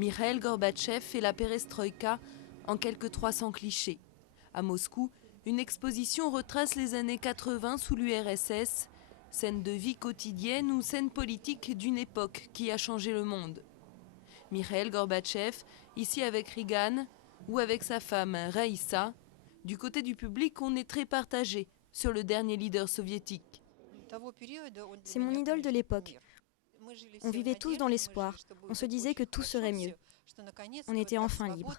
Mikhaïl Gorbatchev et la perestroïka en quelques 300 clichés. À Moscou, une exposition retrace les années 80 sous l'URSS, scènes de vie quotidienne ou scènes politiques d'une époque qui a changé le monde. Mikhaïl Gorbatchev, ici avec Reagan ou avec sa femme Raïssa. Du côté du public, on est très partagé sur le dernier leader soviétique. C'est mon idole de l'époque. On vivait tous dans l'espoir. On se disait que tout serait mieux. On était enfin libres.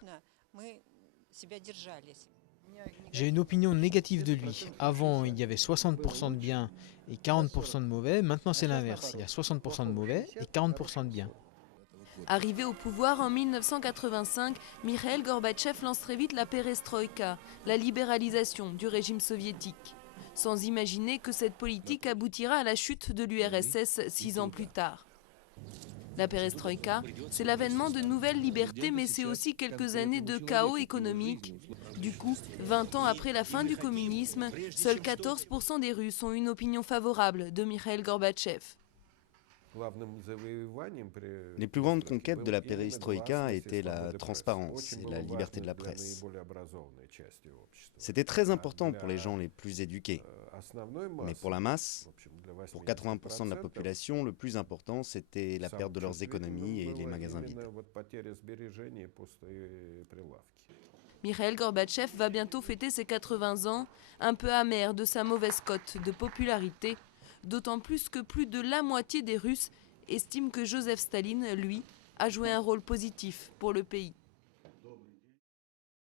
J'ai une opinion négative de lui. Avant, il y avait 60% de bien et 40% de mauvais. Maintenant, c'est l'inverse. Il y a 60% de mauvais et 40% de bien. Arrivé au pouvoir en 1985, Mikhaïl Gorbatchev lance très vite la perestroïka, la libéralisation du régime soviétique, sans imaginer que cette politique aboutira à la chute de l'URSS 6 ans plus tard. La perestroïka, c'est l'avènement de nouvelles libertés, mais c'est aussi quelques années de chaos économique. Du coup, 20 ans après la fin du communisme, seuls 14% des Russes ont une opinion favorable de Mikhaïl Gorbatchev. Les plus grandes conquêtes de la perestroïka étaient la transparence et la liberté de la presse. C'était très important pour les gens les plus éduqués. Mais pour la masse, pour 80% de la population, le plus important, c'était la perte de leurs économies et les magasins vides. Mikhaïl Gorbatchev va bientôt fêter ses 80 ans, un peu amer de sa mauvaise cote de popularité, d'autant plus que plus de la moitié des Russes estiment que Joseph Staline, lui, a joué un rôle positif pour le pays.